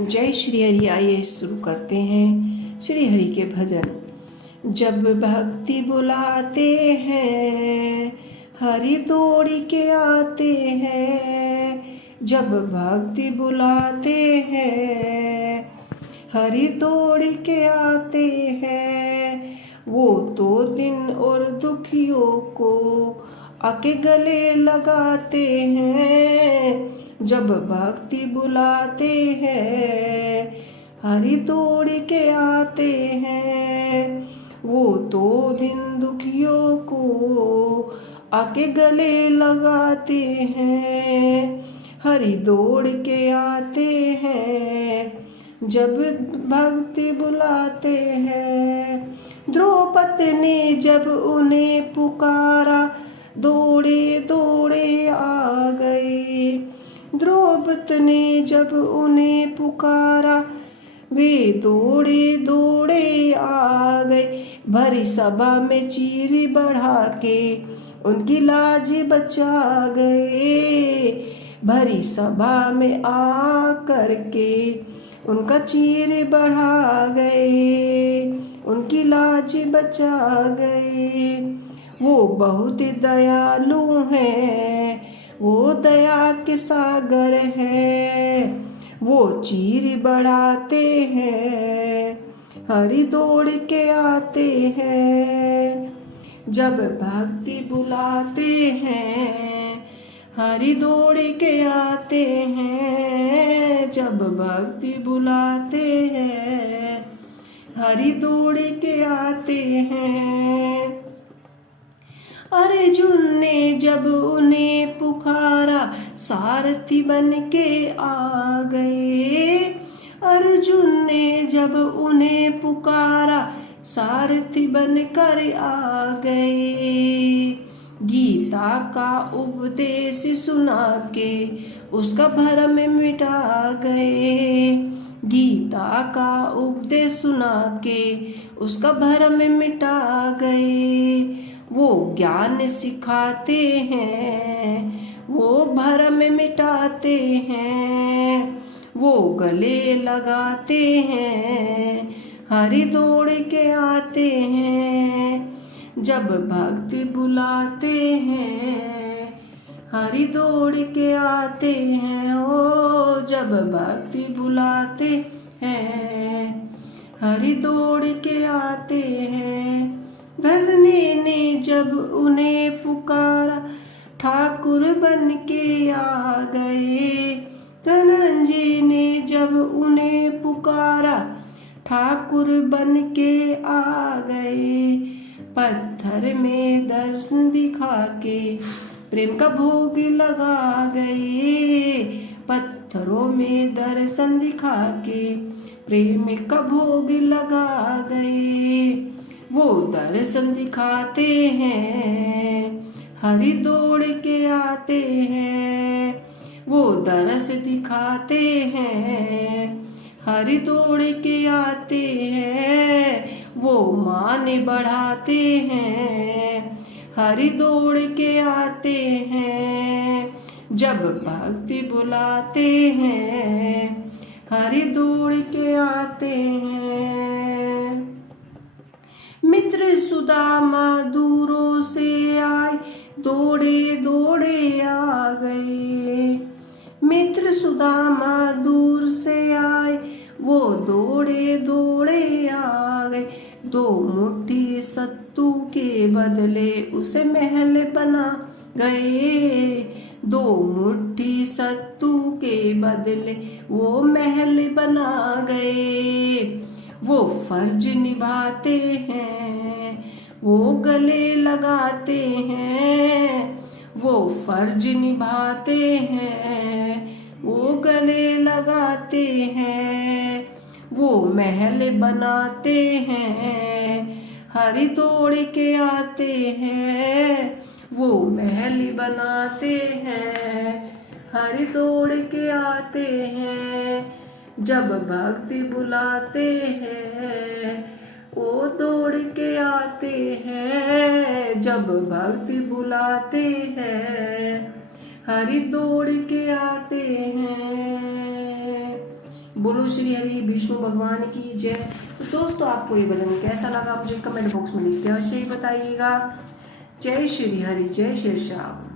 जय श्री हरि। आइए शुरू करते हैं श्री हरि के भजन। जब भक्ति बुलाते हैं हरि दौड़ के आते हैं। जब भक्ति बुलाते हैं हरि दौड़ के आते हैं। वो तो दिन और दुखियों को आके गले लगाते हैं। जब भक्ति बुलाते हैं हरि दौड़ के आते हैं। वो तो दिन दुखियों को आके गले लगाते हैं। हरि दौड़ के आते हैं जब भक्ति बुलाते हैं। द्रौपदी ने जब उन्हें पुकारा दौड़े दौड़े आ गए। द्रौपदी ने जब उन्हें पुकारा वे दौड़े दौड़े आ गए। भरी सभा में चीरी बढ़ा के उनकी लाज बचा गए। भरी सभा में आ कर के उनका चीर बढ़ा गए, उनकी लाज बचा गए। वो बहुत दयालु हैं, वो दया के सागर हैं। वो चीर बढ़ाते हैं हरि दौड़ के आते हैं। जब भक्ति बुलाते हैं हरि दौड़ के आते हैं। जब भक्ति बुलाते हैं हरि दौड़ के आते हैं। अर्जुन ने जब उन्हें पुकारा सारथी बन के आ गए। अर्जुन ने जब उन्हें पुकारा सारथी बन कर आ गए। गीता का उपदेश सुना के उसका भरम मिटा गए। गीता का उपदेश सुना के उसका भरम मिटा गए। वो ज्ञान सिखाते हैं, वो भरम मिटाते हैं। वो गले लगाते हैं हरि दौड़ के आते हैं। जब भक्ति बुलाते हैं हरि दौड़ के आते हैं। ओ जब भक्ति बुलाते हैं हरि दौड़ के आते हैं। धरनी ने जब उन्हें पुकारा ठाकुर बन के आ गए। धनंजय ने जब उन्हें पुकारा ठाकुर बन के आ गए। पत्थर में दर्शन दिखा के प्रेम का भोग लगा गए। पत्थरों में दर्शन दिखा के प्रेम का भोग लगा गए। वो दर्शन दिखाते हैं हरि दौड़ के आते हैं। वो दर्श दिखाते हैं हरि दौड़ के आते हैं। वो मान बढ़ाते हैं हरि दौड़ के आते हैं। जब भक्ति बुलाते हैं हरि दौड़ के आते हैं। मित्र सुदामा दूरों से आए दौड़े दौड़े आ गए। मित्र सुदामा दूर से आए वो दौड़े दौड़े आ गए। दो मुट्ठी सत्तू के बदले उसे महल बना गए। दो मुट्ठी सत्तू के बदले वो महल बना गए। वो फर्ज निभाते हैं, वो गले लगाते हैं। वो फर्ज निभाते हैं, वो गले लगाते हैं। वो महल बनाते हैं हरि दौड़ के आते हैं। वो महल बनाते हैं हरि दौड़ के आते हैं। जब भक्ति बुलाते हैं वो दौड़ के आते हैं। जब भक्ति बुलाते हैं हरि दौड़ के आते हैं। बोलो श्री हरि विष्णु भगवान की जय। तो दोस्तों आपको ये भजन कैसा लगा मुझे कमेंट बॉक्स में लिख के अवश्य ही बताइएगा। जय श्री हरि, जय श्री श्याम।